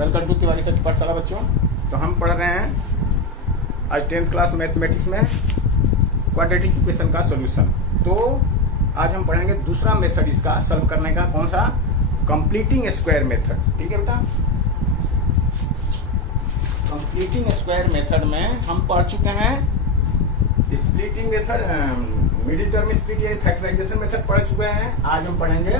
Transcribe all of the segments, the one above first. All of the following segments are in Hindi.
वेलकम टू तिवारी सर की पाठशाला बच्चों। तो हम पढ़ रहे हैं आज 10th क्लास मैथमेटिक्स में क्वाड्रेटिक इक्वेशन का सॉल्यूशन। तो आज हम पढ़ेंगे दूसरा मेथड इसका सॉल्व करने का, कौन सा? Completing square method. ठीक है बेटा, कंप्लीटिंग स्क्वायर मेथड में हम पढ़ चुके हैं splitting method, middle term split या फैक्टराइजेशन मेथड पढ़ चुके हैं। आज हम पढ़ेंगे,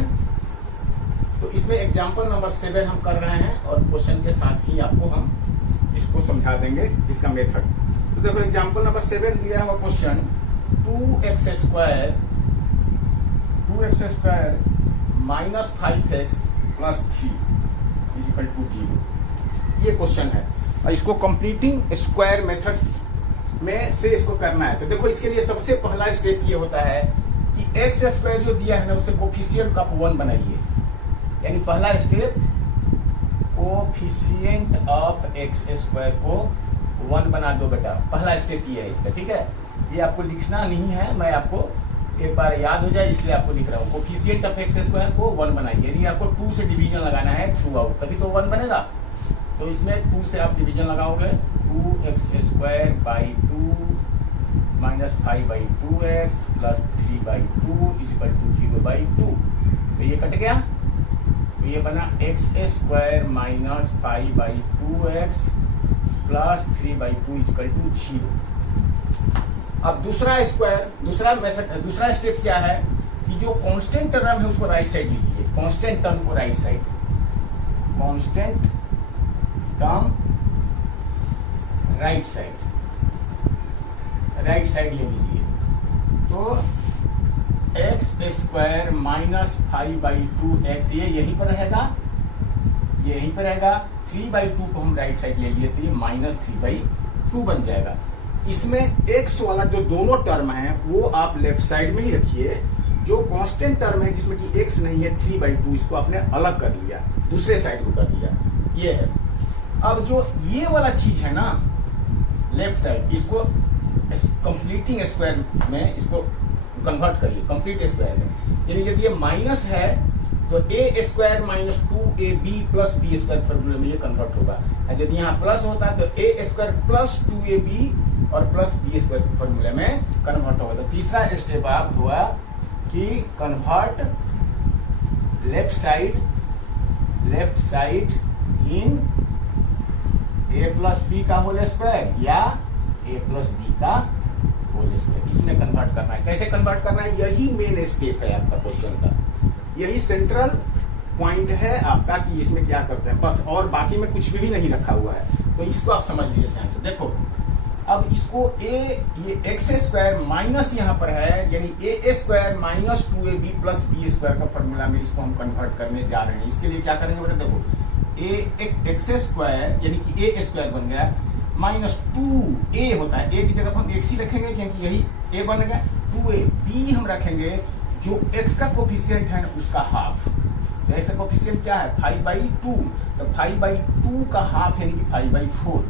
तो इसमें एग्जांपल नंबर 7 हम कर रहे हैं और क्वेश्चन के साथ ही आपको हम इसको समझा देंगे इसका मेथड। तो देखो एग्जांपल नंबर 7 दिया हुआ question 2x square minus 5x plus 3 is equal to 0। ये क्वेश्चन है और इसको कंप्लीटिंग स्क्वायर मेथड में से इसको करना है। तो देखो इसके लिए सबसे पहला स्टेप ये होता है कि एक्स स्क्वायर जो दिया है ना उससे कोफिशिएंट का 1 बनाइए। यानी पहला step coefficient of x square को 1 बना दो बेटा। पहला स्टेप ये है इसका, ठीक है। ये आपको लिखना नहीं है, मैं आपको एक बार याद हो जाए इसलिए आपको लिख रहा हूँ। कोफिशिएंट ऑफ एक्स स्क्वायर को 1 बनाइए। यदि आपको 2 से डिवीजन लगाना है थ्रू आउट, तभी तो 1 बनेगा। तो इसमें 2 से आप डिवीजन लगाओगे, 2x square by 2 minus 5/2x plus 3/2 is equal to 0/2। तो ये कट गया, तो ये बना x square minus 5/2x plus 3/2 is equal to 0। अब दूसरा मेथड, दूसरा स्टेप क्या है कि जो कांस्टेंट टर्म है उसको राइट साइड लीजिए। कांस्टेंट टर्म को right side, constant term right side ले लीजिए। तो एक्स स्क्वायर माइनस 5/2x ये यहीं पर रहेगा, ये यहीं पर रहेगा। 3/2 को हम राइट साइड ले लिए तो ये माइनस 3/2 बन जाएगा। इसमें x वाला जो दोनों टर्म है वो आप लेफ्ट साइड में ही रखिए। जो कांस्टेंट टर्म है जिसमें कि x नहीं है 3/2, इसको आपने अलग कर लिया, दूसरे साइड में कर लिया। ये है। अब जो ये वाला चीज है ना लेफ्ट साइड, इसको कंप्लीटिंग स्क्वायर में इसको कन्वर्ट करिए कंप्लीट स्क्वायर में। यानी यदि ये माइनस है तो a square minus 2ab plus b square फॉर्मूले में ये कन्वर्ट होगा। यदि यहाँ प्लस होता है तो a स्क्वायर प्लस 2ab और प्लस b स्क्वायर फॉर्मूले में कन्वर्ट होगा। तो तीसरा स्टेप आप हुआ कि convert left side in a plus B का होल स्क्वायर या a प्लस बी का होल स्क्वायर, इसमें कन्वर्ट करना है। कैसे कन्वर्ट करना है, यही मेन स्टेप है आपका क्वेश्चन का, यही सेंट्रल पॉइंट है आपका कि इसमें क्या करते हैं बस, और बाकी में कुछ भी नहीं रखा हुआ है। तो इसको आप समझ लीजिए ध्यान से। देखो अब इसको ये एक्स स्क्वायर माइनस यहाँ पर है, यानी a square minus 2ab plus b square का फॉर्मूला में इसको हम कन्वर्ट करने जा रहे हैं। इसके लिए क्या करेंगे बेटा, देखो एक्स स्क्वायर यानी कि ए स्क्वायर बन गया माइनस 2a होता है, a की जगह हम x ही रखेंगे क्योंकि यही a बन गया। 2a b हम रखेंगे जो x का कोफिशिएंट है ना उसका हाफ। तो x का कोफिशिएंट क्या है 5/2, तो 5/2 का हाफ यानी कि 5/4।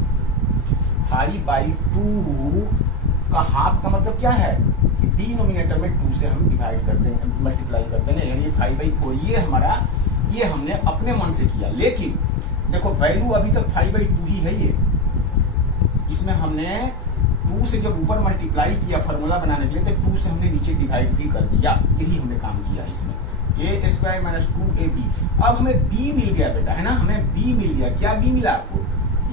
5/2 का हाफ का मतलब क्या है कि डिनोमिनेटर में 2 से हम डिवाइड कर देंगे, मल्टीप्लाई कर देंगे, यानी 5/4। ये हमारा, ये हमने अपने मन से किया, लेकिन देखो वैल्यू अभी तक 5/2 ही है। ये इसमें हमने 2 से जब ऊपर मल्टीप्लाई किया फॉर्मूला बनाने के लिए तो 2 से हमने नीचे डिवाइड भी कर दिया। यही हमने काम किया इसमें, a स्क्वायर माइनस 2ab। अब हमें b मिल गया बेटा, है ना, हमें b मिल गया। क्या b मिला आपको,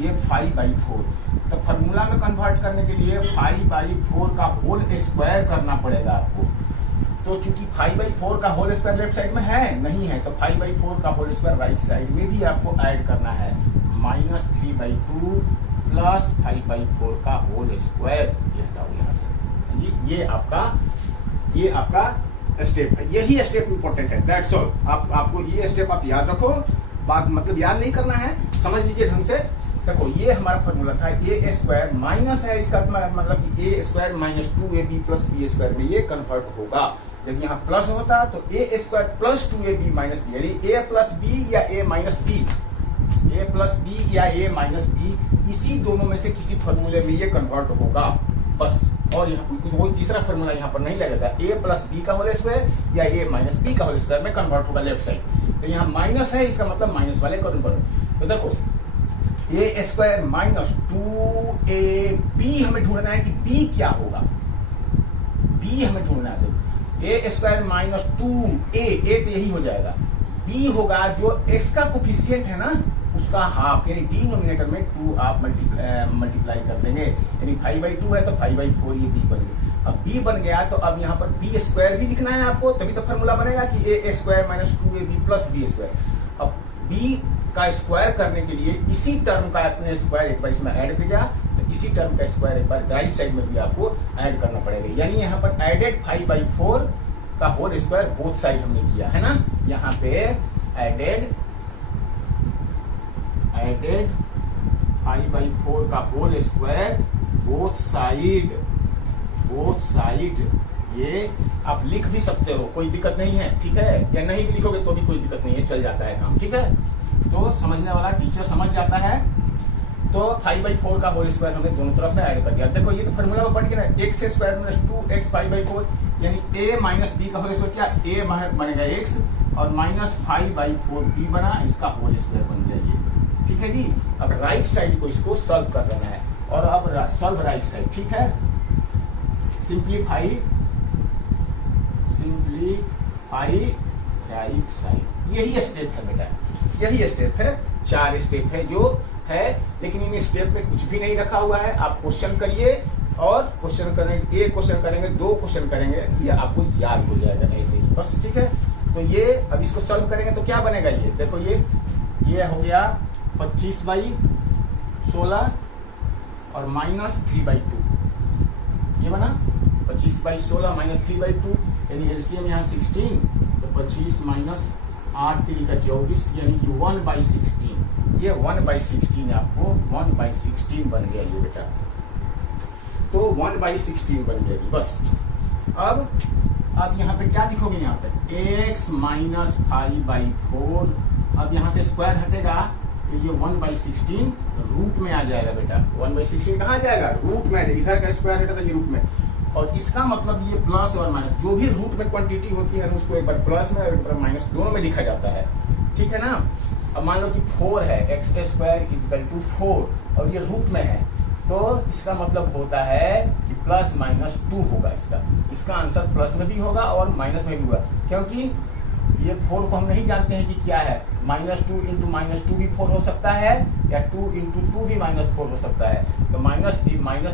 ये 5/4। तो फॉर्मूला में कन्वर्ट करने के लिए 5/4 का होल स्क्वायर करना पड़ेगा आपको। तो चूंकि 5/4 का होल स्क्वायर लेफ्ट साइड में है नहीं है, तो 5/4 का होल स्क्वायर राइट साइड में भी आपको ऐड करना है, माइनस 3/2 प्लस 5/4 का होल स्क्वायर। ये हटाओ यहाँ से। ये आपका स्टेप है, यही स्टेप इंपॉर्टेंट है, दैट्स ऑल। आपको ये स्टेप आप याद रखो, बात मतलब याद नहीं करना है, समझ लीजिए ढंग से। देखो ये हमारा फॉर्मूला था, ए स्क्वायर माइनस है, इसका मतलब कि a square minus 2ab plus b square में ये कन्वर्ट होगा। यदि यहाँ प्लस होता तो a square plus 2ab minus b, यानी ए प्लस बी या a minus b, a plus b या ए माइनस बी, इसी दोनों में से किसी फॉर्मूले में ये कन्वर्ट होगा बस। और यहाँ कोई तीसरा फॉर्मूला यहाँ पर नहीं लगेगा। ए प्लस बी का होल स्क्वायर या ए माइनस बी का होल स्क्वायर में कन्वर्ट होगा लेफ्ट साइड। तो यहाँ माइनस है, इसका मतलब माइनस वाले कन्वर्ट। तो देखो ए स्क्वायर माइनस 2ab हमें ढूंढना है कि b क्या होगा, b हमें ढूंढना है। ए स्क्वायर माइनस 2a तो यही हो जाएगा, b होगा जो x का कोफिशिएंट है ना उसका हाफ, यानी डिनोमिनेटर में 2 आप मल्टीप्लाई कर देंगे, यानी 5/2 है तो 5/4 ये b बन गया। अब b बन गया तो अब यहाँ पर b स्क्वायर भी लिखना है आपको, तभी तो फॉर्मूला बनेगा कि a square minus 2ab plus b square. अब b का स्क्वायर करने के लिए इसी टर्म का अपने स्क्वायर एक बार इसमें ऐड किया, तो इसी टर्म का स्क्वायर एक बार राइट साइड में भी आपको ऐड करना पड़ेगा, यानी यहाँ पर एडेड 5/4 का होल स्क्वायर बोथ साइड हमने किया है ना, यहाँ पे एडेड 5/4 का होल स्क्वायर बोथ साइड, ये आप लिख भी सकते हो, कोई दिक्कत नहीं है, ठीक है, या नहीं भी लिखोगे तो भी कोई दिक्कत नहीं है, चल जाता है काम, ठीक है। तो समझने वाला टीचर समझ जाता है। तो 5/4 का होल स्क्वायर हमने दोनों तरफ में ऐड कर दिया। देखो ये तो फॉर्मूला में पढ़ के ना, x स्क्वायर माइनस 2x 5/4, यानी a माइनस b का होल स्क्वायर क्या, a बनेगा x और माइनस 5/4 b बना, इसका होल स्क्वायर बन गया ये, ठीक है जी। अब राइट साइड को इसको सॉल्व कर लेना है, और अब सॉल्व राइट साइड, ठीक है, सिंप्लीफाई राइट साइड, यही स्टेप है बेटा, यही स्टेप है, 4 स्टेप है जो है, लेकिन इन स्टेप में कुछ भी नहीं रखा हुआ है। आप क्वेश्चन करिए, और क्वेश्चन करेंगे, एक क्वेश्चन करेंगे, 2 क्वेश्चन करेंगे, ये आपको याद हो जाएगा ऐसे ही बस, ठीक है। तो ये अब इसको सॉल्व करेंगे तो क्या बनेगा, ये देखो ये हो गया 25/16 और माइनस 3/2, ये बना 25/16 माइनस 3/2, यानी एलसीएम यहाँ 16, तो 25 माइनस 8 3 का 24, यानी कि 1/16, ये 1/16 आपको 1/16 बन गया ये बेटा, तो 1/16 बन गया जी बस। अब यहाँ पे क्या लिखोगे, यहाँ पे x माइनस 5/4, अब यहाँ से स्क्वायर हटेगा तो ये 1/16 रूट में आ जाएगा बेटा, 1/16 कहाँ जाएगा, रूट में, इधर का स्क्वायर हटा तो ये रूट में, और इसका मतलब ये प्लस और माइनस, जो भी रूट में क्वांटिटी होती है उसको एक बार प्लस में और एक बार माइनस दोनों में लिखा जाता है, ठीक है ना। अब मान लो कि 4 है, x² = 4 और ये रूट में है, तो इसका मतलब होता है कि प्लस माइनस 2 होगा, इसका आंसर प्लस में भी होगा और माइनस में भी होगा, क्योंकि ये 4 को हम नहीं जानते हैं कि क्या है, -2 × -2 भी 4 हो सकता है, या 2 × 2 भी -4 हो सकता है, तो माइनस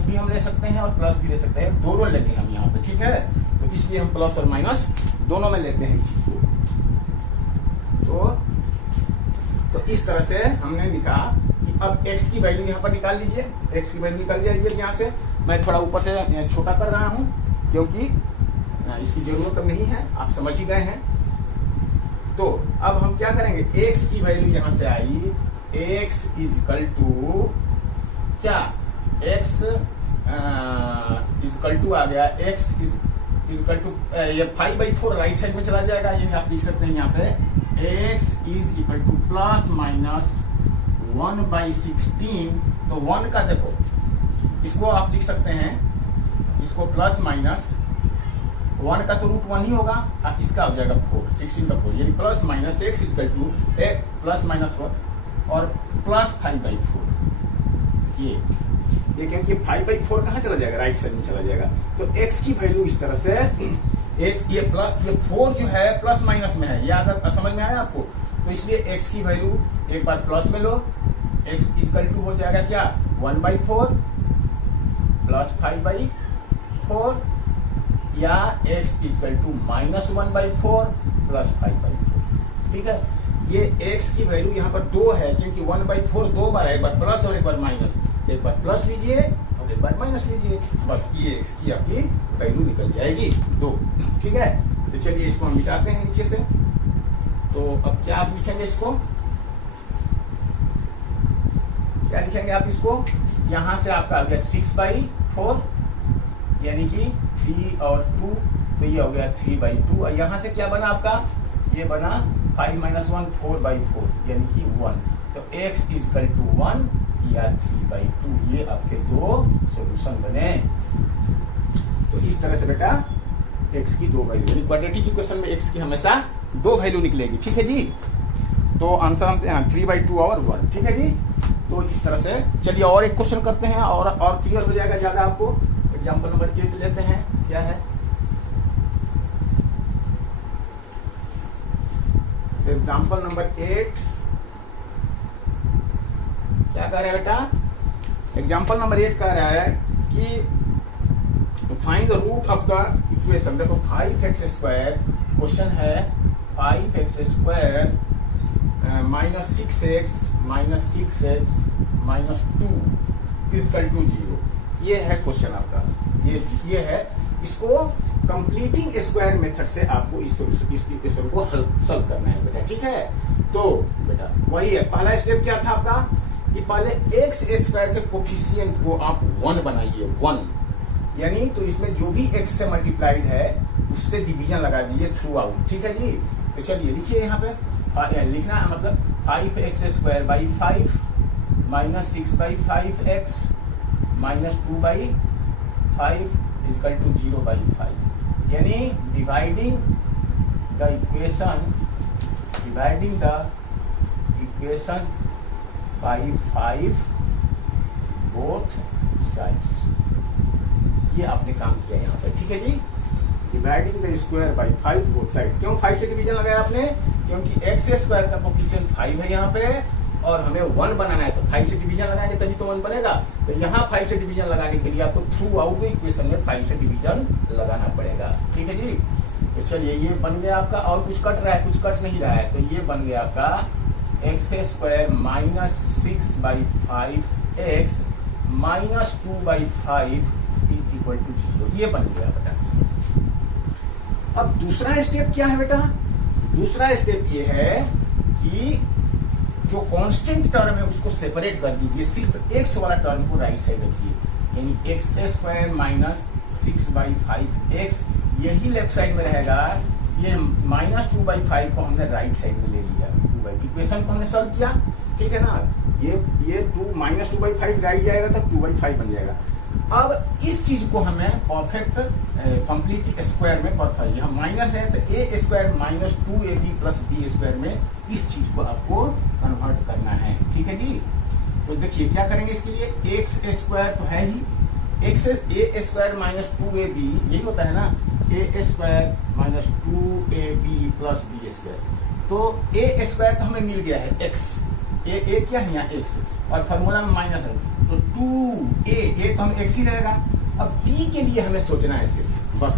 भी हम ले सकते हैं और प्लस भी ले सकते हैं, दोनों लेते हैं हम यहाँ पे, ठीक है। तो इसलिए हम प्लस और माइनस दोनों में लेते हैं इस चीज को। तो इस तरह से हमने लिखा कि अब x की वैल्यू यहाँ पर निकाल लीजिए, x की वैल्यू निकाल जाइए यहाँ से, मैं थोड़ा ऊपर से छोटा कर रहा हूँ क्योंकि इसकी जरूरत नहीं है, आप समझ ही गए हैं। तो अब हम क्या करेंगे, x की वैल्यू यहाँ से आई, x = क्या, x = आ गया, x = ये 5/4 राइट साइड में चला जाएगा, यानी आप लिख सकते हैं यहाँ पे x = प्लस माइनस 1/16, तो 1 का देखो, इसको आप लिख सकते हैं, इसको प्लस माइनस 1 का तो रूट 1 ही होगा, आप इसका हो जाएगा 4, 16 का 4, यानी plus minus x = plus minus 1 और प्लस 5/4, ये क्योंकि 5/4 कहाँ चला जाएगा, राइट साइड में चला जाएगा। तो x की वैल्यू इस तरह से, ये 4 जो है प्लस माइनस में है, याद समझ में आया आपको, तो इसलिए x की वैल्यू एक बार प्लस में लो, x = हो जाएगा क्या, 1/4 प्लस 5/4, या x = -1/4 प्लस 5/4, ठीक है। ये x की वैल्यू यहाँ पर 2 है, क्योंकि 1/4 2 बार है, एक बार प्लस और एक बार माइनस, एक बार प्लस लीजिए और एक बार माइनस लीजिए, बस ये x की आपकी वैल्यू निकल जाएगी 2, ठीक है। तो चलिए इसको हम मिटाते हैं नीचे से। तो अब क्या आप लिखेंगे, इसको क्या लिखेंगे आप, इसको यहाँ से आपका आ गया 6/4, यानी कि 3 और 2, तो ये हो गया 3/2, और यहाँ से क्या बना आपका, ये बना 5 - 1 4/4, यानी कि 1, तो x = 1 या 3/2, ये आपके 2 सॉल्यूशन बने। तो इस तरह से बेटा x की 2 वैल्यू, यानी क्वाड्रेटिक इक्वेशन में x की हमेशा 2 वैल्यू निकलेगी, ठीक है जी। तो आंसर हम 3/2 और 1, ठीक है जी। तो इस तरह से चलिए और एक क्वेश्चन करते हैं और क्लियर हो जाएगा ज्यादा आपको। एग्जाम्पल नंबर 8 लेते हैं, क्या है एग्जाम्पल नंबर 8, क्या कह रहा है बेटा? एग्जाम्पल नंबर 8 कह रहा है कि find the root of the equation. देखो 5x² क्वेश्चन है 5x² minus 6x minus 2 is equal to 0। ये है क्वेश्चन आपका, ये है। इसको कंप्लीटिंग स्क्वायर मेथड से आपको इस इक्वेशन को सॉल्व करना है बेटा, ठीक है। तो बेटा वही है, पहला स्टेप क्या था आपका कि पहले x² के कोफिशिएंट को आप 1 बनाइए, 1 यानी तो इसमें जो भी x से मल्टीप्लाइड है उससे डिवीजन लगा दीजिए थ्रू आउट, ठीक है जी। तो चलिए लिखिए यहाँ पे, लिखना है मतलब 5x² by 5 minus 6 by 5x minus 2 by 5 is equal to 0 by 5, यानी dividing the equation by 5 both sides. ये आपने काम किया यहाँ पे, ठीक है जी। Dividing the square by 5 both side. क्यों 5 से डिवीजन लगाया आपने? क्योंकि x² का कोफिशिएंट 5 है यहाँ पे और हमें 1 बनाना है, तो 5 से डिवीजन लगाएंगे तभी तो 1 बनेगा। तो यहाँ 5 से डिवीजन लगाने के लिए आपको थ्रू आउट इक्वेशन में 5 से डिवीजन लगाना पड़ेगा, ठीक है जी। तो चलिए ये बन गया आपका, और कुछ कट रहा है, कुछ कट नहीं रहा है, तो ये बन गया आपका x² minus 6 by 5x minus 2 by 5 is equal to 0। ये बन गया बेटा। अब दूसरा स्टेप क्या है बेटा? दूसरा स्टेप ये है कि जो कांस्टेंट टर्म है उसको सेपरेट कर दीजिए, सिर्फ x वाला टर्म को राइट साइड रखिए, यानी x² माइनस 6 बाई 5x यही लेफ्ट साइड में रहेगा। ये माइनस 2 बाई 5 को हमने राइट साइड में ले लिया, इक्वेशन को हमने सॉल्व किया, ठीक है ना। ये 2 माइनस 2 बाई 5 राइट जाएगा तो 2 बाई 5 बन जाएगा। अब इस चीज को हमें परफेक्ट कंप्लीट स्क्वायर में परफेक्ट, यहाँ माइनस है तो a² minus 2ab plus b² में इस चीज को आपको कन्वर्ट करना है, ठीक है जी। तो देखिए क्या करेंगे इसके लिए, x² तो है ही, a² माइनस 2ab यही होता है ना, a² minus 2ab plus b²। तो a² तो हमें मिल गया है x, a क्या है यहाँ x, और फॉर्मूला में माइनस है तो 2a तो हम x ही रहेगा। अब b के लिए हमें सोचना है, सिर्फ बस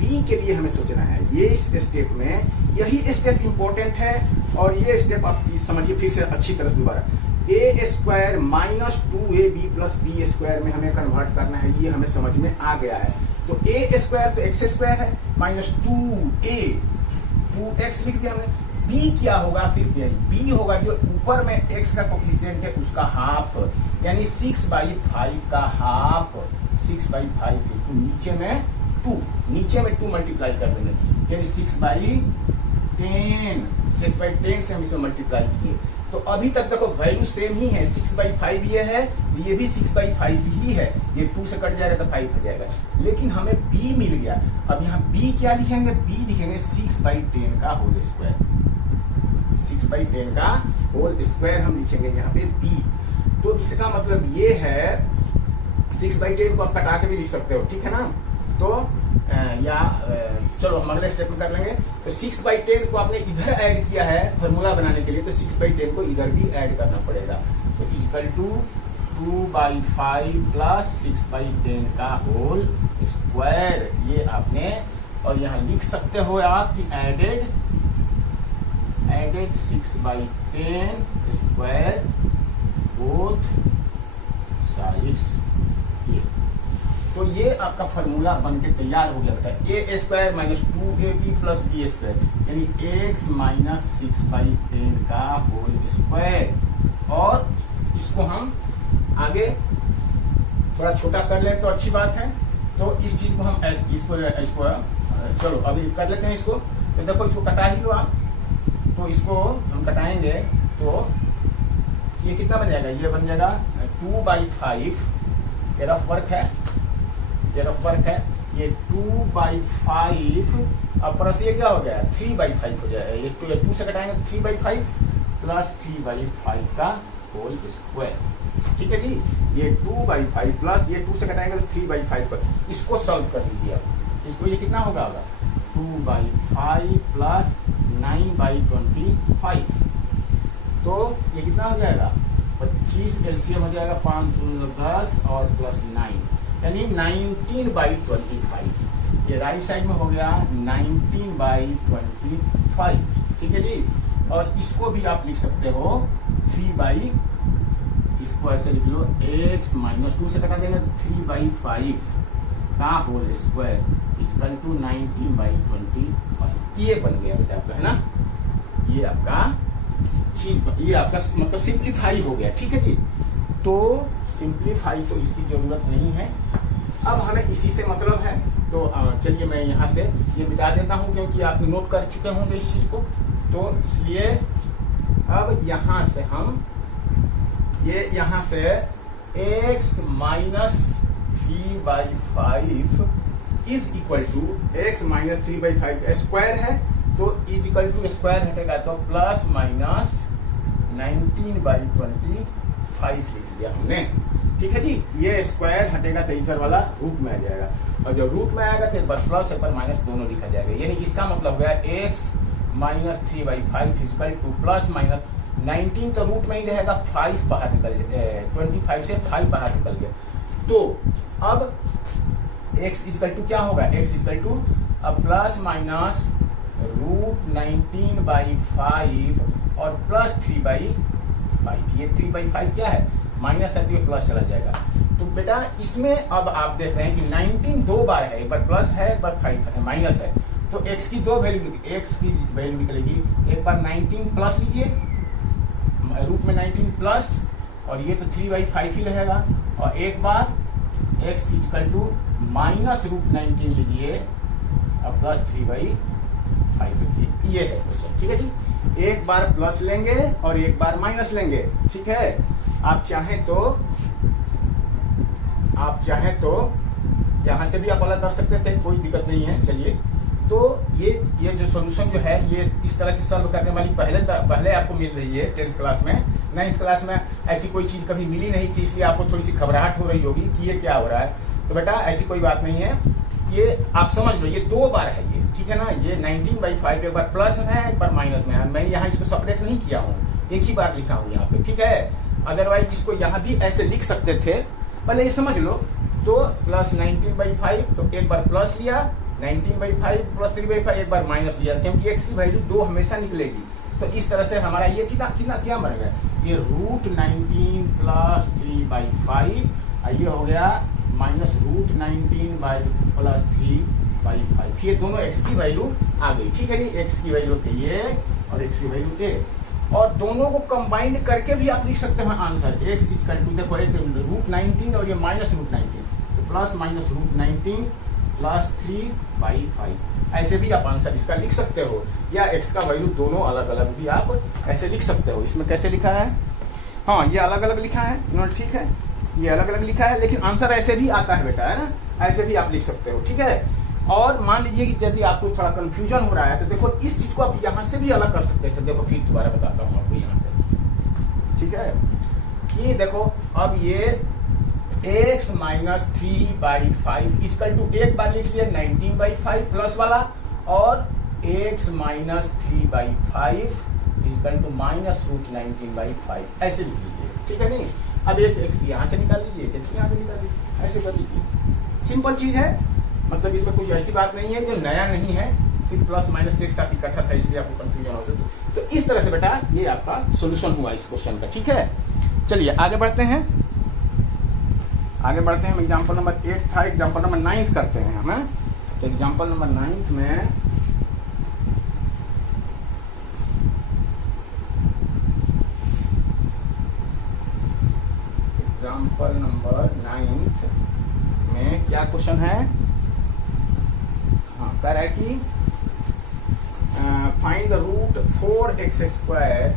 b के लिए हमें सोचना है। ये इस स्टेप में यही स्टेप इंपॉर्टेंट है, और ये स्टेप आप समझिए फिर से अच्छी तरह से दोबारा, a² minus 2ab plus b² में हमें कन्वर्ट करना है, ये हमें समझ में आ गया है। तो a² तो x² है माइनस 2x लिख दिया हमने। b क्या होगा, सिर्फ यही b होगा जो ऊपर में x का कोफिशिएंट है उसका हाफ, यानी 6 बाई 5 का हाफ, 6 बाई 5 तो नीचे में 2 मल्टीप्लाई कर देंगे, यानी 6 बाई 10 से हम इसमें मल्टीप्लाई किए। तो अभी तक देखो वैल्यू सेम ही है, 6 बाई 5 ये है, ये भी 6 बाई 5 ही है, ये 2 से कट जाएगा तो 5 हो जाएगा, लेकिन हमें b मिल गया। अब यहाँ b क्या लिखेंगे, b लिखेंगे 6 बाई 10 का होल स्क्वायर, 6 बाई 10 का होल स्क्वायर हम लिखेंगे यहाँ पे b। तो इसका मतलब ये है 6 बाई 10 को आप कटा के भी लिख सकते हो, ठीक है ना। तो चलो हम अगले स्टेप में कर लेंगे। तो 6 बाई 10 को आपने इधर ऐड किया है फॉर्मूला बनाने के लिए, तो 6 बाई 10 को इधर भी ऐड करना पड़ेगा। तो equal to 2 by 5 plus 6 by 10 का होल स्क्वायर, ये आपने, और यहाँ लिख सकते हो आप कि added 6 by 10 square both sides. तो ये आपका फॉर्मूला बन के तैयार हो गया बेटा, a² minus 2ab plus b², यानी x माइनस 6 बाई 10 का होल स्क्वायर। और इसको हम आगे थोड़ा छोटा कर ले तो अच्छी बात है। तो इस चीज को हम इसको चलो अभी कर लेते हैं इसको। तो देखो इसको कटा ही लो आप, तो इसको हम कटाएंगे तो ये कितना बन जाएगा, ये बन जाएगा 2 बाई 5, ये रफ वर्क है, ये 2 बाई 5 अब प्लस ये क्या हो गया 3 बाई 5 हो जाएगा, ये 2 से कटाएंगे तो 3 बाई 5 प्लस 3 बाई 5 का होल स्क्वायर। ठीक है जी, ये 2/5 प्लस ये 2 से घटाएंगे तो 3/5 पर इसको सॉल्व कर लीजिए आप। इसको ये कितना होगा 2/5 प्लस 9/25, तो ये कितना हो जाएगा 25, एलसीएम हो जाएगा 5 10 और प्लस 9 यानी 19/25। ये राइट साइड में हो गया 19/25। ठीक है जी, और इसको भी आप लिख सकते हो 3 इसको ऐसे लिख लो x माइनस 2 से कटा देना तो 3/5 का होल स्क्वायर इक्वल टू 19/25। ये बन गया बेटा आपका, है ना, ये आपका चीज, ये आपका मतलब सिंप्लीफाई हो गया। ठीक है जी, तो सिंप्लीफाई तो इसकी जरूरत नहीं है, अब हमें इसी से मतलब है। तो चलिए मैं यहाँ से ये मिटा देता हूँ क्योंकि आप नोट कर चुके होंगे इस चीज को, तो इसलिए अब यहाँ से हम ये यहाँ से x minus 3/5 is equal to x minus 3/5 square है, तो इज इक्वल टू स्क्वायर हटेगा तो प्लस माइनस 19/25 लिख लिया हमने। ठीक है जी, ये स्क्वायर हटेगा तो इधर वाला रूट में आ जाएगा, और जब रूट में आएगा तो एक बार प्लस एक बार माइनस दोनों लिखा जाएगा। यानी इसका मतलब हो गया x minus 3/5 equal two plus minus 19 तो रूट में ही रहेगा, 5 बाहर निकल गया, 25 से 5 बाहर निकल गया। तो अब x इक्वल टू क्या होगा, x इक्वल टू अब प्लस माइनस √19/5 और प्लस 3/5। ये 3/5 क्या है, माइनस है तो ये प्लस चला जाएगा। तो बेटा इसमें अब आप देख रहे हैं कि 19 दो बार है, एक बार प्लस है एक बार 5 है, माइनस है, तो x की दो वैल्यू, x की वैल्यू निकलेगी। एक बार 19 प्लस लीजिए रूट में 19 प्लस, और ये तो 3/5 ही रहेगा, और एक बार x इक्वल टू माइनस √19 लीजिए और प्लस 3/5 लिखिए। ये है क्वेश्चन। ठीक है जी, एक बार प्लस लेंगे और एक बार माइनस लेंगे। ठीक है, आप चाहें तो यहाँ से भी आप अलग कर सकते थे, कोई दिक्कत नहीं है। चलिए, तो ये जो सॉल्यूशन जो है ये इस तरह की सॉल्व करने वाली पहले आपको मिल रही है 10th क्लास में। 9th क्लास में ऐसी कोई चीज कभी मिली नहीं थी, इसलिए आपको थोड़ी सी घबराहट हो रही होगी कि ये क्या हो रहा है। तो बेटा ऐसी कोई बात नहीं है, ये आप समझ लो, ये दो बार है ये, ठीक है ना। ये 19/5 एक बार प्लस में है एक बार माइनस में है, मैं यहाँ इसको सेपरेट नहीं किया हूँ, एक ही बार लिखा हूँ यहाँ पे। ठीक है, अदरवाइज इसको यहाँ भी ऐसे लिख सकते थे, पहले ये समझ लो। तो प्लस 19/5, तो एक बार प्लस लिया, 19/5 प्लस 3/5 एक बार माइनस लिया, क्योंकि x की वैल्यू 2 हमेशा निकलेगी। तो इस तरह से हमारा ये कितना क्या बन गया, ये √19 प्लस 3/5, ये हो गया माइनस √19 प्लस 3/5। ये दोनों x की वैल्यू आ गई। ठीक है जी, x की वैल्यू ये और x की वैल्यू ये, और दोनों को कंबाइंड करके भी आप लिख सकते हैं आंसर। x इक्वल टू देखो √19 और ये माइनस √19, तो प्लस माइनस √19 प्लस 3/5, ऐसे भी आप आंसर इसका लिख सकते हो, या x का वैल्यू दोनों अलग अलग भी आप ऐसे लिख सकते हो। इसमें कैसे लिखा है, हाँ ये अलग अलग लिखा है, ठीक है, ये अलग अलग लिखा है, लेकिन आंसर ऐसे भी आता है बेटा, है ना, ऐसे भी आप लिख सकते हो। ठीक है, और मान लीजिए कि यदि आपको थोड़ा कंफ्यूजन हो रहा है तो देखो इस चीज को आप यहाँ से भी अलग कर सकते थे। देखो फिर दोबारा बताता हूँ आपको यहाँ से। ठीक है, ये देखो अब ये x माइनस 3/5 इक्वल टू एक बार लिख लिया 19/5 प्लस वाला, और x minus 3/5 equal to minus √19/5, ऐसे लिख लीजिए। ठीक है, नहीं अब एक x यहाँ से निकाल लीजिए, x यहाँ से निकाल लीजिए, ऐसे कर लीजिए। सिंपल चीज है, मतलब इसमें कुछ ऐसी बात नहीं है जो नया नहीं है, सिर्फ प्लस माइनस एक साथ इकट्ठा था इसलिए आपको कंफ्यूजन हो सकता। तो इस तरह से बेटा ये आपका सॉल्यूशन हुआ इस क्वेश्चन का। ठीक है, चलिए आगे बढ़ते हैं। एग्जाम्पल नंबर 8 था, एग्जाम्पल नंबर 9 करते हैं हम। तो एग्जाम्पल नंबर 9 में क्या क्वेश्चन है, हाँ कह रहा है कि find the root 4x square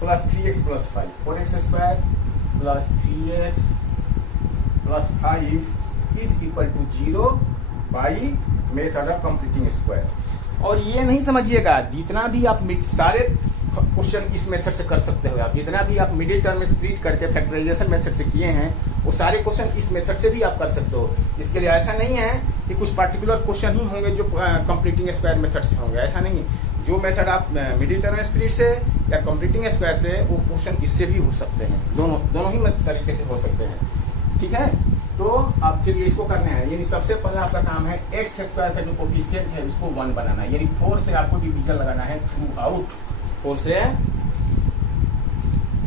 plus 3x plus 5, 4x square plus 3x plus 5 is equal to 0 by method of completing square. और ये नहीं समझिएगा, जितना भी आप सारे क्वेश्चन इस मेथड से कर सकते हो, आप जितना भी आप मिडिल टर्म में स्प्लिट करके फैक्टराइजेशन मेथड से किए हैं वो सारे क्वेश्चन इस मेथड से भी आप कर सकते हो। इसके लिए ऐसा नहीं है कि कुछ पर्टिकुलर क्वेश्चन ही होंगे जो कंप्लीटिंग स्क्वायर मेथड से होंगे, ऐसा नहीं है। जो मेथड आप मिडिल टर्म स्प्लिट से या कंप्लीटिंग स्क्वायर से, वो क्वेश्चन इससे भी हो सकते हैं, दोनों ही तरीके से हो सकते हैं, ठीक है। तो अब चलिए इसको करने हैं। यानी सबसे पहले आपका काम है एक्स स्क्वायर का जो कोफिशिएंट है उसको 1 बनाना है, यानी 4 से आपको डिवीजन लगाना है थ्रू आउट,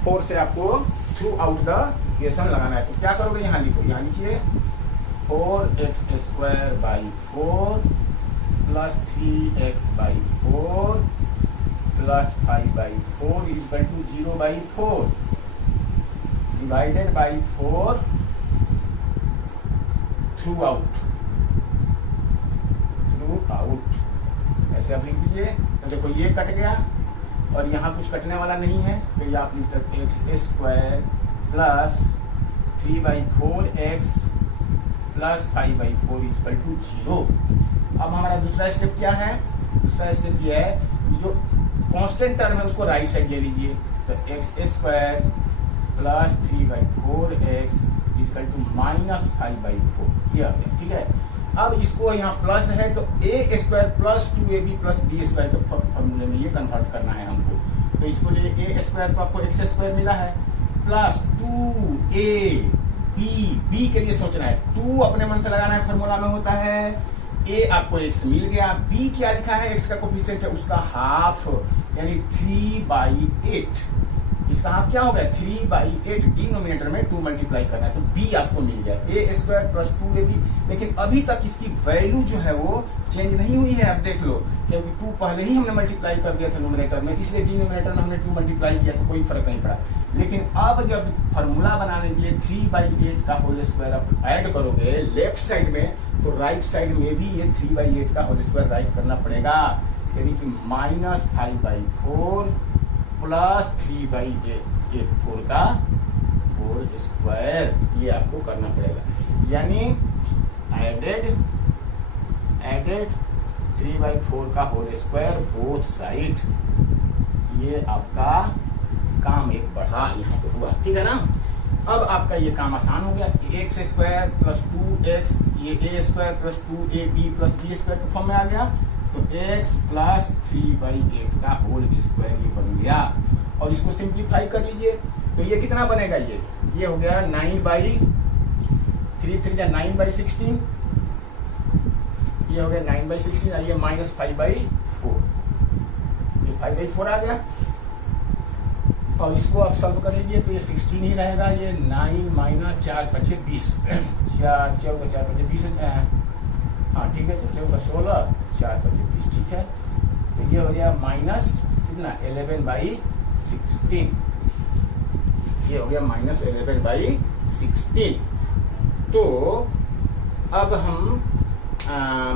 4 से आपको थ्रू आउट द इक्वेशन लगाना है। तो क्या करोगे, यहाँ लिखो, यहाँ लिखिए 4x² by 4 plus 3x/4 plus 5/4 equal to 0/4 divided by 4 throughout, ऐसे आप लिख दीजिए। तो देखो ये कट गया और यहाँ कुछ कटने वाला नहीं है, तो ये आप लिख सकते x² plus 3/4x plus 5/4 equal to 0। अब हमारा दूसरा स्टेप क्या है, दूसरा स्टेप ये है जो कांस्टेंट टर्म है उसको राइट साइड ले लीजिए। तो x² plus 3/4x equal to -5/4, ये आ गया, ठीक है। अब इसको यहाँ प्लस है तो a² plus 2ab plus b² के फॉर्मूले में ये कन्वर्ट करना है हमको। तो इसको लिए a² तो आपको x² मिला है प्लस 2ab, b के लिए सोचना है, 2 अपने मन से लगाना है, फॉर्मूला में होता है a, आपको x मिल गया, b क्या लिखा है, x का कोफिशिएंट है उसका हाफ, यानी 3/8, इसका हाफ क्या हो गया 3/8, डिनोमिनेटर में 2 मल्टीप्लाई करना है, तो b आपको मिल गया a² प्लस 2ab। लेकिन अभी तक इसकी वैल्यू जो है वो चेंज नहीं हुई है, आप देख लो, क्योंकि 2 पहले ही हमने मल्टीप्लाई कर दिया था नोमिनेटर में, इसलिए डिनोमिनेटर में हमने 2 मल्टीप्लाई किया तो कोई फर्क नहीं पड़ा। लेकिन अब जब फार्मूला बनाने के लिए 3/8 का होल स्क्वायर आप ऐड करोगे लेफ्ट साइड में, तो राइट साइड में भी ये 3/8 का होल स्क्वायर राइट करना पड़ेगा, यानी कि -5/4 प्लस 3/8 का होल स्क्वायर, ये आपको करना पड़ेगा। यानी एडेड 3/4 का होल स्क्वायर बोथ साइड, ये आपका काम एक बढ़ा यहाँ पे हुआ, ठीक है ना। अब आपका ये काम आसान हो गया, x² प्लस 2x, ये a² plus 2ab plus b² के फॉर्म में आ गया, तो x प्लस 3/8 का होल स्क्वायर ये बन गया। और इसको सिंप्लीफाई कर लीजिए, तो ये कितना बनेगा, ये हो गया 9/3 9/16, ये हो गया 9/16, आइए -5/4, ये 5/4 आ गया। और इसको आप सॉल्व कर लीजिए तो ये 16 ही रहेगा, ये 9 - 4 × 5 = 20, 4 × 4 = 4 × 20, हाँ ठीक है, तो 4 × 16, 4 × 5 = 20, ठीक है। तो ये हो गया माइनस कितना 11/16, ये हो गया -11/16। तो अब हम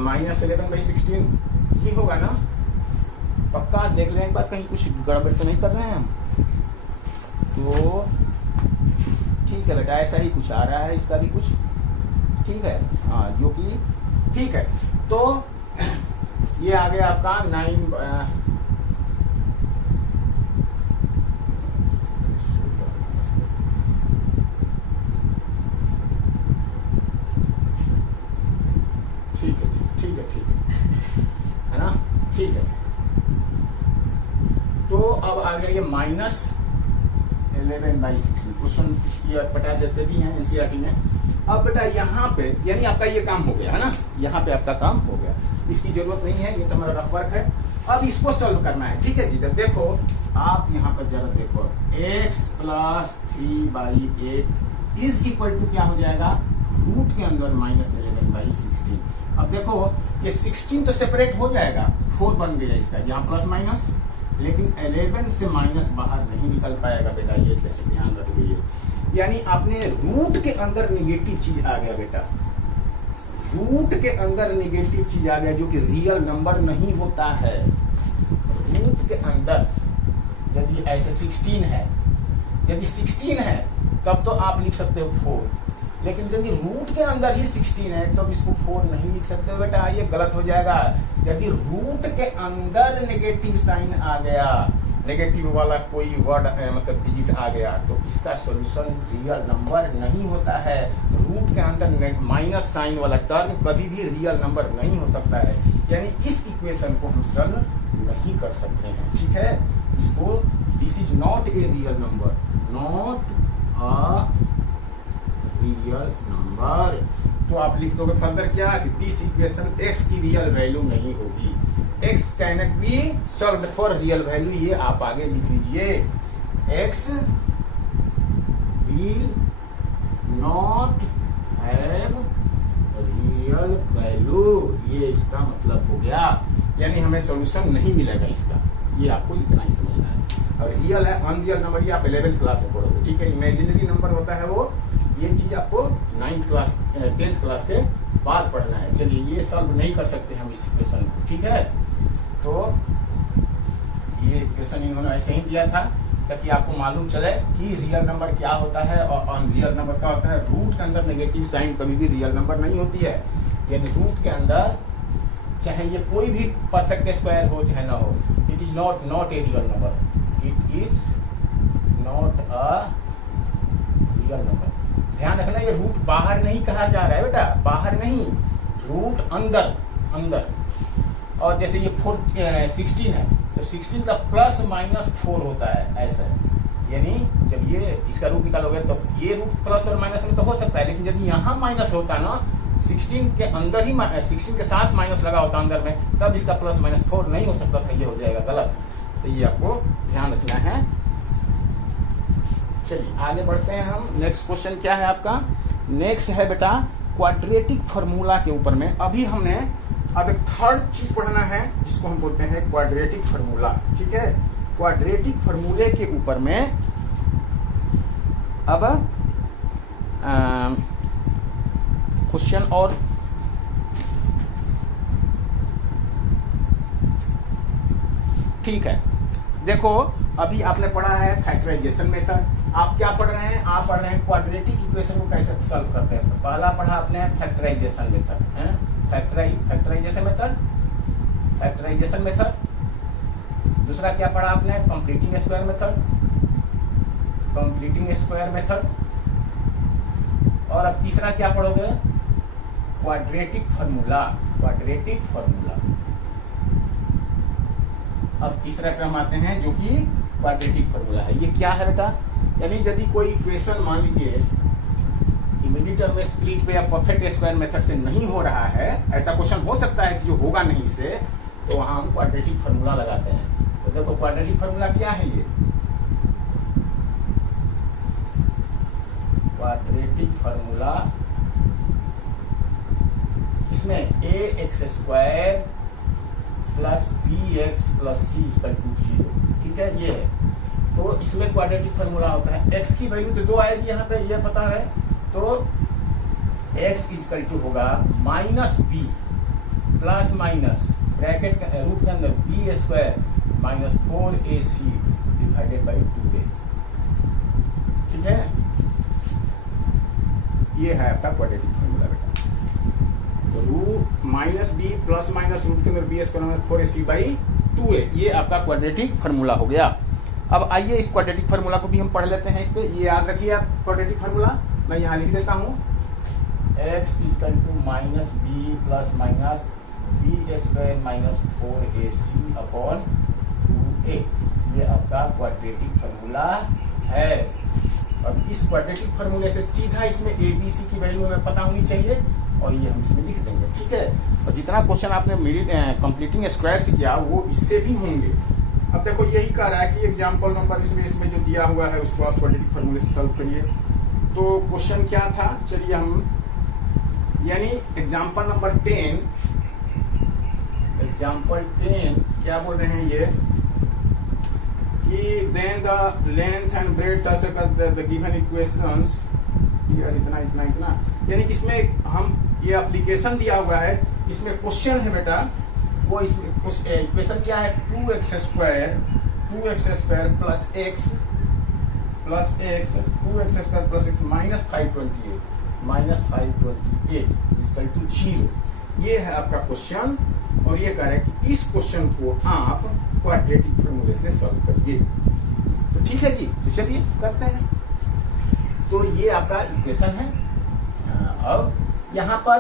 -11/16 ही होगा ना, पक्का देख लेने के बाद कहीं कुछ गड़बड़ तो नहीं कर रहे हैं हम, तो ठीक है बेटा, ऐसा ही कुछ आ रहा है, इसका भी कुछ ठीक है, हाँ जो कि ठीक है। तो ये आ गया आपका 9 ठीक है ना, ठीक है। तो अब आ गया ये -11/16, क्वेश्चन ये बता देते भी हैं एनसीईआरटी में। अब बेटा यहाँ पे यानी आपका ये काम हो गया है ना, यहाँ पे आपका काम हो गया, इसकी जरूरत नहीं है, ये तो हमारा रफ वर्क है। अब इसको सॉल्व करना है, ठीक है जी। तो देखो आप यहाँ पर जरा देखो, x plus 3/8 is equal to क्या हो जाएगा, रूट के अंदर -11/16। अब देखो ये 16 तो सेपरेट हो जाएगा, 4 बन गया इसका, यहाँ प्लस माइनस, लेकिन 11 से माइनस बाहर नहीं निकल पाएगा बेटा, ये कैसे ध्यान रखिए। यानी आपने रूट के अंदर निगेटिव चीज आ गया बेटा, रूट के अंदर निगेटिव चीज आ गया जो कि रियल नंबर नहीं होता है। रूट के अंदर यदि ऐसे 16 है, यदि 16 है तब तो आप लिख सकते हो 4, लेकिन यदि रूट के अंदर ही 16 है तो इसको 4 नहीं लिख सकते बेटा, ये गलत हो जाएगा। यदि रूट के अंदर नेगेटिव साइन आ गया, नेगेटिव वाला कोई वर्ड मतलब डिजिट आ गया, तो इसका सॉल्यूशन रियल नंबर नहीं होता है। रूट के अंदर माइनस साइन वाला टर्म कभी भी रियल नंबर नहीं हो सकता है, यानी इस इक्वेशन को हम सॉल्व नहीं कर सकते हैं। ठीक है, इसको this is not a real number, not a real number. तो आप लिख दोगे फर्दर क्या कि दिस इक्वेशन x की रियल वैल्यू नहीं होगी, x cannot B solved for real value. ये आप आगे लिख लीजिए, x will not have real value, ये इसका मतलब हो गया, यानी हमें सॉल्यूशन नहीं मिलेगा इसका। ये आपको इतना ही समझना है। और रियल है अनरियल नंबर ये आप 11th क्लास में पढ़ोगे। ठीक है, इमेजिनरी नंबर होता है वो, ये चीज आपको 9th क्लास 10th क्लास के बाद पढ़ना है। चलिए, ये सॉल्व नहीं कर सकते हम इस इक्वेशन को। ठीक है, तो ये इक्वेशन इन्होंने ऐसे ही दिया था ताकि आपको मालूम चले कि रियल नंबर क्या होता है और अनरियल नंबर क्या होता है। रूट के अंदर नेगेटिव साइन कभी भी रियल नंबर नहीं होती है, यानी रूट के अंदर चाहे ये कोई भी परफेक्ट स्क्वायर हो चाहे ना हो, it is not a real number, it is not a real number. ध्यान रखना, ये रूट बाहर नहीं कहा जा रहा है बेटा, बाहर नहीं, रूट अंदर अंदर। और जैसे ये 16 है तो 16 का प्लस माइनस 4 होता है, ऐसा है। यानी जब ये इसका रूट निकालोगे तो ये रूट प्लस और माइनस में तो हो सकता है, लेकिन यदि यहाँ माइनस होता ना 16 के अंदर ही 16 के साथ माइनस लगा होता अंदर में, तब इसका प्लस माइनस 4 नहीं हो सकता था, ये हो जाएगा गलत। तो ये आपको ध्यान रखना है। चलिए आगे बढ़ते हैं हम। नेक्स्ट क्वेश्चन क्या है आपका? नेक्स्ट है बेटा क्वाड्रेटिक फार्मूला के ऊपर में। अभी हमने अब एक थर्ड चीज पढ़ना है जिसको हम बोलते हैं क्वाड्रेटिक फार्मूला। ठीक है, क्वाड्रेटिक फार्मूले के ऊपर में अब क्वेश्चन और ठीक है। देखो अभी आपने पढ़ा है फैक्टराइजेशन मेथड, आप क्या पढ़ रहे हैं? आप पढ़ रहे हैं क्वाड्रेटिक इक्वेशन को कैसे सॉल्व करते हैं। पहला पढ़ा आपने फैक्टराइजेशन मेथड है, फैक्टराइजेशन मेथड। दूसरा क्या पढ़ा आपने? Completing square method. और अब तीसरा क्या पढ़ोगे? Quadratic formula. अब तीसरा क्रम आते हैं जो कि क्वाड्रेटिक फार्मूला है। ये क्या है बेटा? यानी यदि कोई इक्वेशन मान लीजिए कि मिडिल टर्म में स्प्लिट पे या परफेक्ट स्क्वायर मेथड से नहीं हो रहा है, ऐसा क्वेश्चन हो सकता है कि जो होगा नहीं से, तो वहां हम क्वाड्रेटिक फार्मूला लगाते हैं। तो देखो क्वाड्रेटिक फार्मूला क्या है? ये क्वाड्रेटिक फार्मूला, इसमें ax² plus bx plus c equal to 0। ठीक है, ये है। तो इसमें क्वाड्रेटिक फार्मूला होता है। x की वैल्यू तो 2 आएगी यहाँ पे, ये पता है। तो x इक्वल टू होगा -b plus minus bracket root के अंदर b² minus 4ac divided by 2a। ठीक है, ये है आपका क्वाड्रेटिक फार्मूला बेटा। तो root -b plus minus root के अंदर b² minus 4ac by 2a, ये आपका क्वाड्रेटिक फार्मूला हो गया। अब आइए इस क्वाड्रेटिक फार्मूला को भी हम पढ़ लेते हैं। इस पे ये याद रखिए आप, क्वाड्रेटिक फार्मूला मैं यहाँ लिख देता हूँ, x equal to -b plus minus b² minus 4ac upon 2a, ये आपका क्वाड्रेटिक फार्मूला है। अब इस क्वाड्रेटिक फार्मूले से सीधा इसमें a b c की वैल्यू हमें पता होनी चाहिए और ये हम इसमें लिख देंगे। ठीक है, और जितना क्वेश्चन आपने कंप्लीटिंग स्क्वायर से किया वो इससे भी होंगे। अब देखो यही कह रहा है कि एग्जाम्पल नंबर इसमें जो दिया हुआ है उसको आप क्वाड्रेटिक फार्मूले से सॉल्व करिए। तो क्वेश्चन क्या था? चलिए हम, यानी एग्जाम्पल नंबर 10 क्या बोल रहे हैं ये कि then the length and breadth the given equations, इतना, यानी इसमें हम ये एप्लीकेशन दिया हुआ है, इसमें क्वेश्चन है बेटा, वो इसमें इक्वेशन क्या है? 2x² plus x 2x² plus x minus 528, -528 equal to 0। ये है आपका क्वेश्चन, और ये कह रहा है कि इस क्वेश्चन को आप क्वाड्रेटिक फॉर्मूले से सॉल्व करिए। तो ठीक है जी, तो चलिए करते हैं। तो ये आपका इक्वेशन है। अब यहाँ पर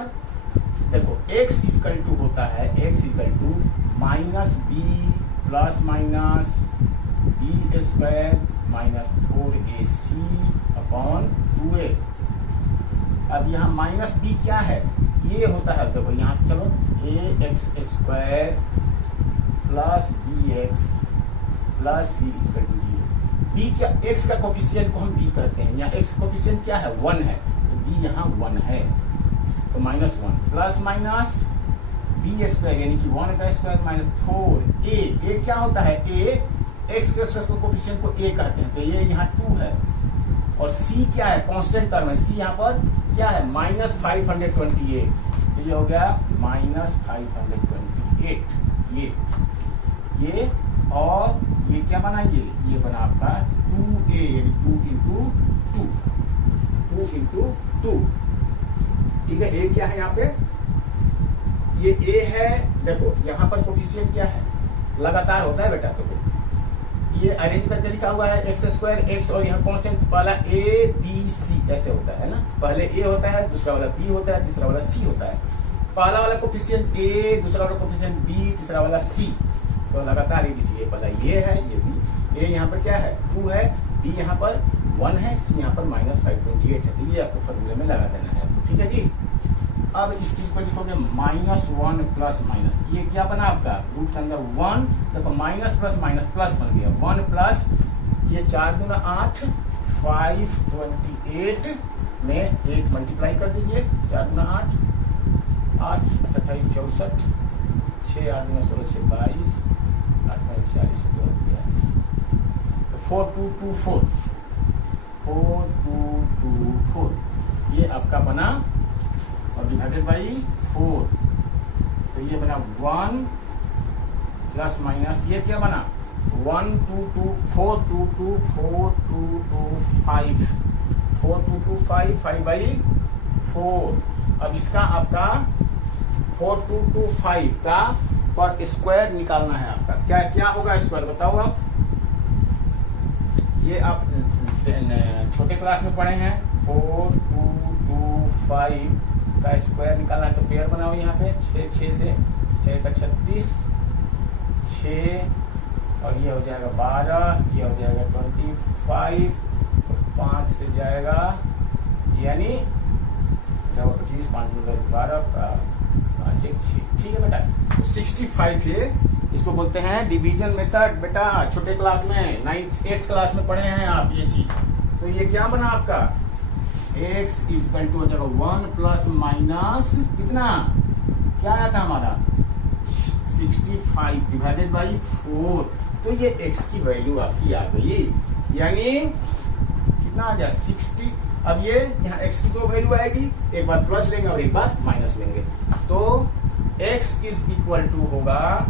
देखो x इक्वल टू होता है x equal to -b plus minus b square minus 4ac upon 2a। अब यहाँ माइनस b क्या है, ये होता है, देखो यहाँ से चलो ax square plus bx plus c equal to 0। b क्या, x का कोफिशिएंट को हम b कहते हैं, यहाँ x कोफिशिएंट क्या है 1 है, तो b यहाँ 1 है, तो -1 प्लस माइनस बी स्क्वायर यानी कि 1 का स्क्वायर माइनस 4 ए क्या होता है, ए एक्स के कोफिशिएंट को ए कहते हैं, तो ये यहाँ 2 है, और सी क्या है, कांस्टेंट टर्म है, सी यहाँ पर क्या है -528, तो ये हो गया -528 ये और ये क्या बना, ये बना आपका 2a यानी 2 इंटू 2। ठीक है, ए क्या है यहाँ पे, ये ए है, देखो यहाँ पर कोफिशिएंट क्या है, लगातार होता है बेटा, तो ये अरेंज करके लिखा हुआ है एक्स स्क्वायर एक्स, और यहाँ कांस्टेंट पहला ए बी सी ऐसे होता है ना, पहले ए होता है, दूसरा वाला बी होता है, तीसरा वाला सी होता है, पहला वाला कोफिशिएंट ए, दूसरा वाला कोफिशिएंट बी, तीसरा वाला सी, तो लगातार ए बी सी, ये पहला ये है, ये बी, ए यहाँ पर क्या है 2 है, बी यहाँ पर 1 है, सी यहाँ पर -528 है, तो ये आपको फॉर्मूले में लगा देना है। ठीक है जी। अब इस चीज को लिखोगे -1 प्लस माइनस, ये क्या बना आपका रूट के अंदर 1, देखो माइनस प्लस माइनस प्लस बन गया, 1 प्लस ये 4 दूना 8, 528 में 8 मल्टीप्लाई कर दीजिए, 4 दूना 8, 8 28 64, 6 8 दूना 16 6 22, 8 40 2 42, तो 4224 ये आपका बना, और डिवाइडेड बाई 4, तो ये बना 1 प्लस माइनस ये क्या बना 1 2 2 4 2 2 4 2 2 5 4 2 2 5 5 बाई 4। अब इसका आपका 4 2 2 5 का पर स्क्वायर निकालना है आपका, क्या क्या होगा स्क्वायर बताओ आप, ये आप छोटे क्लास में पढ़े हैं, 4 2 2 5 का स्क्वायर निकालना है, तो पेयर बनाओ यहाँ पे 6 6 से 6 का 36, 6 और ये हो जाएगा 12, ये हो जाएगा 25, तो 5 से जाएगा यानी 25 5 12 5 1 6। ठीक है बेटा, तो 65 ये इसको बोलते हैं डिवीजन मेथड बेटा, छोटे क्लास में 9th 8th क्लास में पढ़े हैं आप ये चीज। तो ये क्या बना आपका x इक्वल टू हो जाएगा 1 प्लस माइनस कितना, क्या आया था हमारा 65 डिवाइडेड बाई 4, तो ये x की वैल्यू आपकी आ गई, यानी कितना आ गया 60। अब ये यहाँ x की दो वैल्यू आएगी, एक बार प्लस लेंगे और एक बार माइनस लेंगे, तो x इज इक्वल टू होगा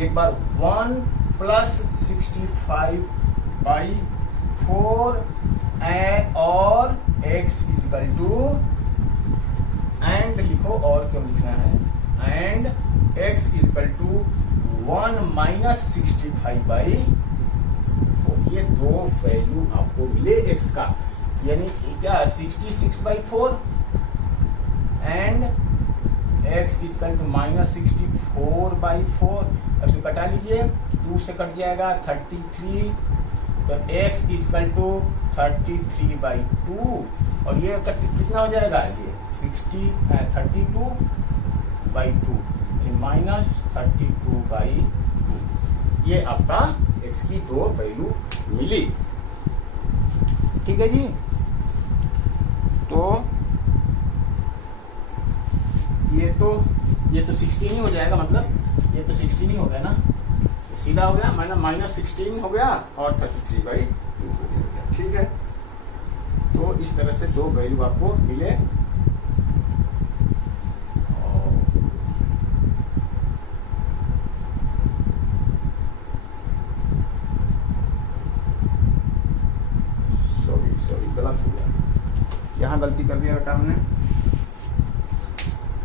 एक बार 1 प्लस 65 बाई 4 और x इक्वल टू एंड लिखो, और क्यों लिखना है, and x equal to 1 minus 65 by 4। ये दो वैल्यू आपको मिले x का, यानी क्या 66 by 4 and x equal to -64 by 4। अब से कटा लीजिए, 2 से कट जाएगा 33, तो x इक्वल टू 33 बाई 2, और ये कितना हो जाएगा, ये 32 बाई 2 -32 बाई 2। ये आपका x की दो वैल्यू मिली। ठीक है जी, तो ये तो 16 ही हो जाएगा, मतलब ये तो 16 ही हो गया ना, तो सीधा हो गया, -16 हो गया और 33 बाई 2 हो गया। ठीक है, तो इस तरह से दो वैल्यू आपको मिले। सॉरी गलत हो गया, यहाँ यहाँ गलती कर दिया बेटा हमने,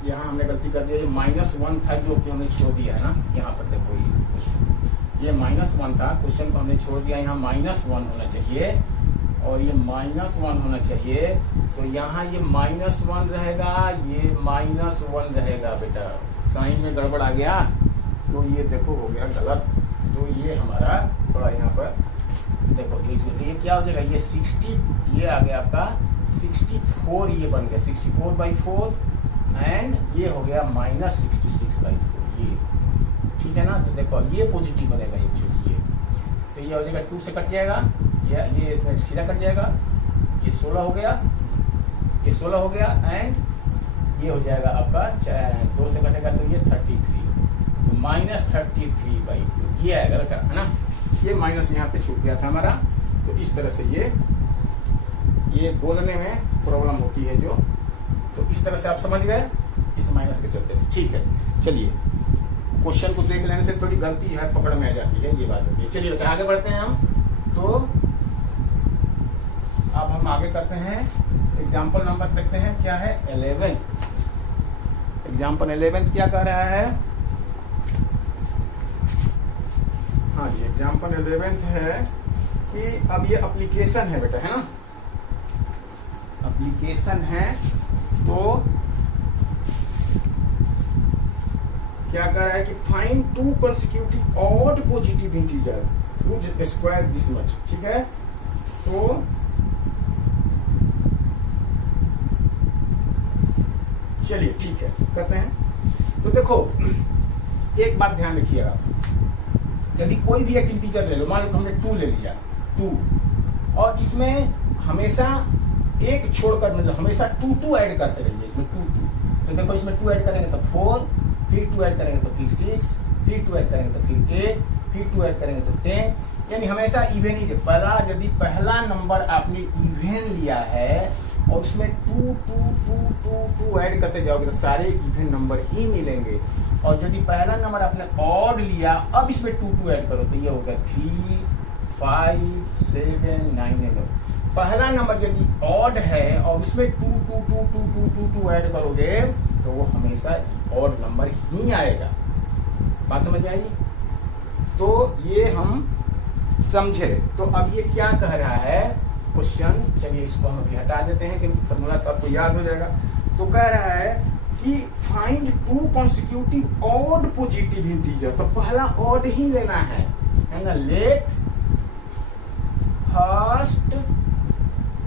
यहाँ हमने गलती कर दिया, ये -1 था जो कि हमने छोड़ दिया है ना, यहाँ पर देखो ये क्वेश्चन, ये -1 था, क्वेश्चन को हमने छोड़ दिया, यहाँ -1 होना चाहिए और ये -1 होना चाहिए, तो यहाँ ये -1 रहेगा, ये -1 रहेगा बेटा, साइन में गड़बड़ आ गया, तो ये देखो हो गया गलत, तो ये हमारा थोड़ा यहाँ पर देखो ये क्या हो जाएगा, ये 60, ये आ गया आपका 64, ये बन गया 64/4 एंड ये हो गया -66/4, ये ठीक है ना। तो देखो ये पॉजिटिव बनेगा एक्चुअली, ये तो ये हो जाएगा 2 से कट जाएगा, ये इसमें सीधा कट जाएगा, ये 16 हो गया, ये 16 हो गया एंड ये हो जाएगा आपका 2 से कटेगा तो ये 33, तो -33/2 ये आएगा बेटा, है ना। ये माइनस यहाँ पे छूट गया था हमारा, तो इस तरह से ये बोलने में प्रॉब्लम होती है जो, तो इस तरह से आप समझ गए, इस माइनस के चलते, ठीक है। चलिए क्वेश्चन को देख लेने से थोड़ी गलती है पकड़ में आ जाती है, ये बात होती है। चलिए बेटा आगे बढ़ते हैं हम, तो अब हम आगे करते हैं, एग्जाम्पल नंबर देखते हैं क्या है, 11। एग्जाम्पल 11 क्या कह रहा है, हाँ जी एग्जाम्पल 11 है कि अब ये एप्लीकेशन है बेटा, है ना, एप्लीकेशन है, तो क्या कर रहा है कि find 2 consecutive odd positive integer whose square this much, ठीक है। तो चलिए ठीक है करते हैं। तो देखो एक बात ध्यान रखिएगा, यदि कोई भी एक इंटीजर ले लो, मान लो हमने 2 ले लिया, 2, और इसमें हमेशा एक छोड़कर मतलब हमेशा 2 ऐड करते रहिए, इसमें 2, तो देखो इसमें 2 ऐड करेंगे तो 4, फिर 2 ऐड करेंगे तो फिर 6, फिर 2 ऐड करेंगे तो फिर 8, फिर 2 ऐड करेंगे तो 10, यानी हमेशा इवन ही। यदि पहला नंबर आपने इवन लिया है और उसमें 2 ऐड करते जाओगे तो सारे इवन नंबर ही मिलेंगे, और यदि पहला नंबर आपने ऑड लिया, अब इसमें 2 ऐड करो तो ये होगा 3, 5, 7, 9। पहला नंबर यदि ऑड है और उसमें 2 ऐड करोगे तो वो हमेशा ऑड नंबर ही आएगा। बात समझ आई? तो ये हम समझे। तो अब ये क्या कह रहा है क्वेश्चन, चलिए इसको हम अभी हटा देते हैं क्योंकि फॉर्मूला तो आपको याद हो जाएगा। तो कह रहा है कि find 2 consecutive odd positive integer, तो पहला ऑड ही लेना है ना। Let first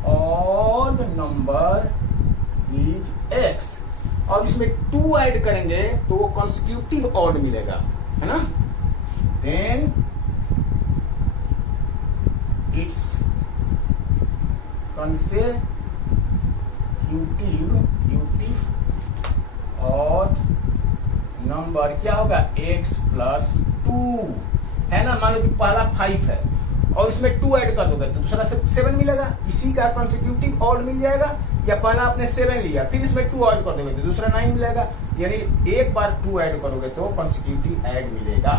odd number is x, और इसमें 2 ऐड करेंगे तो वो consecutive ऑड मिलेगा, है ना। देन इट्स consecutive और नंबर क्या होगा x + 2, है ना। मान लो कि पहला 5 है और इसमें 2 ऐड कर दोगे तो दूसरा 7 मिलेगा, इसी का कॉन्सिक्यूटिव ऑड मिल जाएगा। या पहला आपने 7 लिया फिर इसमें 2 ऐड कर दोगे तो दूसरा 9 मिलेगा, यानी एक बार 2 ऐड करोगे तो कॉन्सिक्यूटिव ऐड मिलेगा,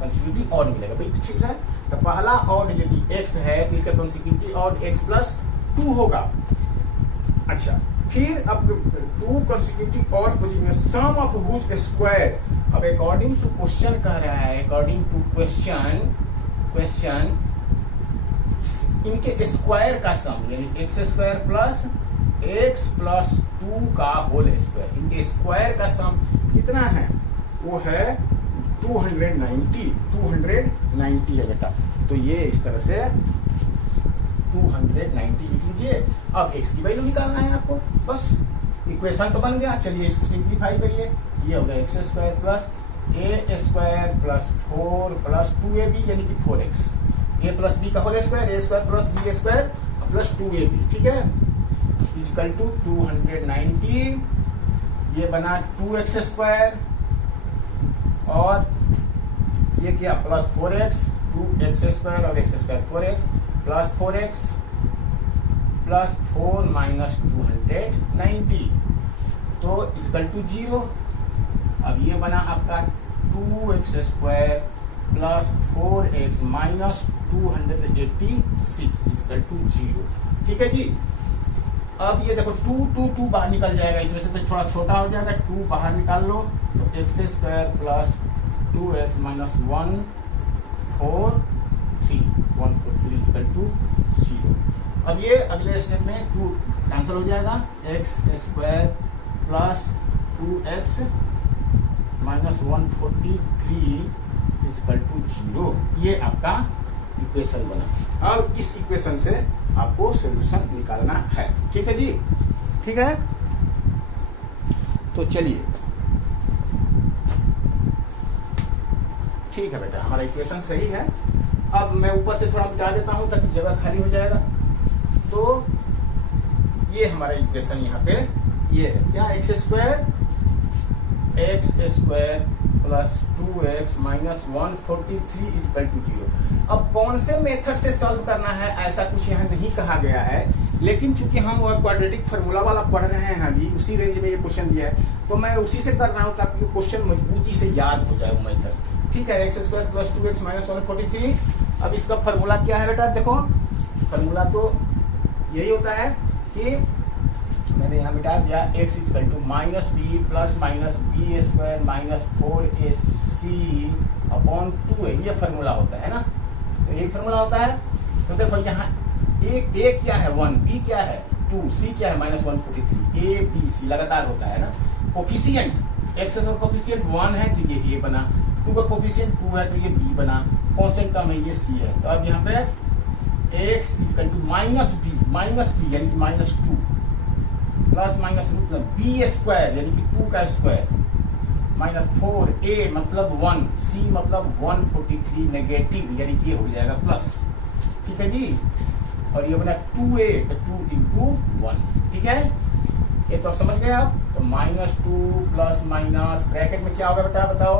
कॉन्सिक्यूटिव ऑड मिलेगा। बिल्कुल ठीक है। तो पहला ऑड यदि x है तो इसका कॉन्सिक्यूटिव ऑड x + 2 होगा। अच्छा, फिर अब 2 consecutive odd positive sum of whose square, अब अकॉर्डिंग टू क्वेश्चन कह रहा है, अकॉर्डिंग टू क्वेश्चन इनके स्क्वायर का सम यानी x² + x + 2 का होल स्क्वायर, इनके स्क्वायर का सम कितना है, वो है 290 है बेटा। तो ये इस तरह से 290 लिख लीजिए। अब x की वैल्यू निकालना है आपको, बस इक्वेशन तो बन गया। चलिए इसको सिंप्लीफाई करिए, ये हो गया x² + a² + 4 + 2ab यानी कि 4x, a + b का whole square, a² + b² + 2ab, ठीक है, इक्वल टू 290। ये बना 2x² और ये क्या प्लस 4x, 2x² और x² 4x + 4x + 4 - 290 तो इक्वल टू 0। अब ये बना आपका 2x² + 4x - 286 इक्वल टू 0, ठीक है जी। अब ये देखो 2 बाहर निकल जाएगा, इसमें से तो थोड़ा छोटा हो जाएगा, 2 बाहर निकाल लो तो X square plus 2x minus 1 4 3 1 4 3 equal to 0। अब ये अगले स्टेप में 2 कैंसिल हो जाएगा, X square plus 2x minus 143 equal to 0। ये आपका इक्वेशन बना। अब इस इक्वेशन से आपको सॉल्यूशन निकालना है। ठीक है जी, ठीक है। तो चलिए, ठीक है बेटा, हमारा इक्वेशन सही है। अब मैं ऊपर से थोड़ा मिटा देता हूं ताकि जगह खाली हो जाएगा। तो ये हमारा इक्वेशन यहाँ पे ये है क्या, X square plus 2x minus 143 equal to 0। अब कौन से मेथड से सॉल्व करना है ऐसा कुछ यहाँ नहीं कहा गया है, लेकिन चूंकि हम वो क्वाड्रेटिक फार्मूला वाला पढ़ रहे हैं अभी, उसी रेंज में ये क्वेश्चन दिया है, तो मैं उसी से कर रहा हूँ ताकि क्वेश्चन मजबूती से याद हो जाए वो मेथड। ठीक है, x square plus 2x minus 143। अब इसका फार्मूला क्या है बेटा, देखो फार्मूला तो यही होता है कि मैंने यहाँ मिटा दिया, x equal to minus B plus minus B square minus 4ac upon 2 है। ये फार्मूला होता है ना, तो ये फार्मूला होता है। तो देखो यहाँ a क्या है 1, b क्या है 2, c क्या है माइनस 143, a b c लगातार होता है ना। कोफिशिएंट x का कोफिशिएंट 1 है तो ये a बना, 2 का कोफिशिएंट 2 है तो ये b बना, कांस्टेंट टर्म है ये c है। तो अब यहाँ पे x equal to minus b यानी कि माइनस 2 प्लस माइनस रूट में बी स्क्वायर यानी कि 2 का स्क्वायर माइनस 4a मतलब 1, c मतलब 143 नेगेटिव यानी कि ये हो जाएगा प्लस। ठीक है जी, और ये बना 2a तो 2 इंटू 1। ठीक है, ये तो आप समझ गए आप। तो माइनस 2 प्लस माइनस ब्रैकेट में क्या होगा बेटा बताओ,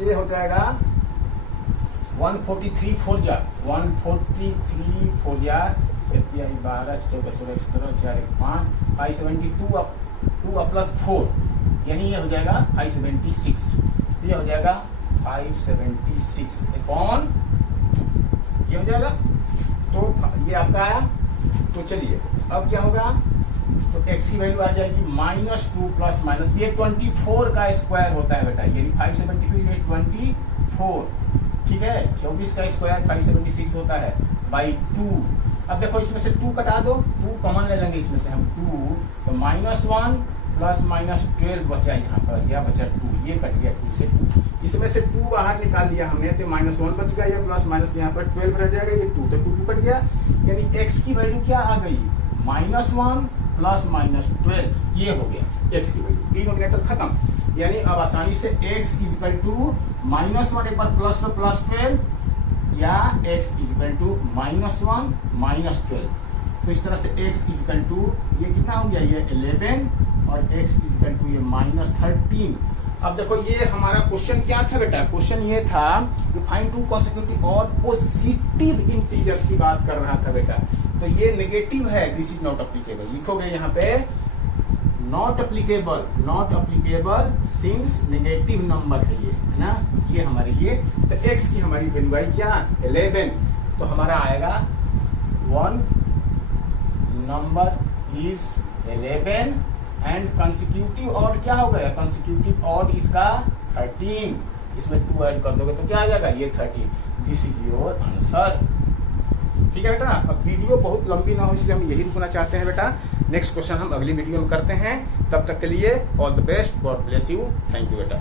ये हो जाएगा 143 4 जा 143 4 जा 12 14 16 17 4 1 5 572 2 प्लस 4 यानी ये हो जाएगा 576। तो ये हो जाएगा 576 अपॉन 2 ये हो जाएगा। तो ये आपका आया। तो चलिए अब क्या होगा, तो x की वैल्यू आ जाएगी माइनस 2 प्लस माइनस ये 24 का स्क्वायर होता है बेटा, यानी 575 ये 24। ठीक है, 24 का स्क्वायर 576 होता है बाई 2। अब देखो इसमें से 2 कटा दो, 2 कॉमन ले लेंगे इसमें से हम 2, तो माइनस 1 प्लस माइनस 12 बचा यहाँ पर, या बचा 2, ये कट गया 2 से 2, इसमें से 2 बाहर निकाल लिया हमने तो माइनस 1 बच गया, या प्लस माइनस यहाँ पर 12 रह जाएगा, ये 2 तो 2 कट गया, यानी x की वैल्यू क्या आ गई माइनस 1 प्लस माइनस 12 ये हो गया x की वैल्यू। डिनोमिनेटर खत्म, यानी अब आसानी से x इक्वल टू माइनस 1 एक बार प्लस में प्लस 12 या x equal to minus 1 minus 12। तो इस तरह से x इक्वल टू ये कितना हो गया, ये 11 और x इक्वल टू ये माइनस 13। अब देखो ये हमारा क्वेश्चन क्या था बेटा, क्वेश्चन ये था कि फाइंड टू कॉन्सेक्यूटिव और पॉजिटिव इंटीजर्स की बात कर रहा था बेटा। तो ये नेगेटिव है, दिस इज नॉट एप्लीकेबल, लिखोगे यहाँ पे not applicable since negative number है ये, है ना, ये हमारे लिए। तो x की हमारी वैल्यू आई क्या 11, तो हमारा आएगा 1 number is 11 and consecutive odd क्या हो गया, कंसेक्यूटिव ऑड इसका 13, इसमें 2 ऐड कर दोगे तो क्या आ जाएगा ये 13। This is your answer. ठीक है बेटा, अब वीडियो बहुत लंबी ना हो इसलिए हम यही रुकना चाहते हैं बेटा। नेक्स्ट क्वेश्चन हम अगली वीडियो में करते हैं, तब तक के लिए all the best, God bless you, thank you बेटा।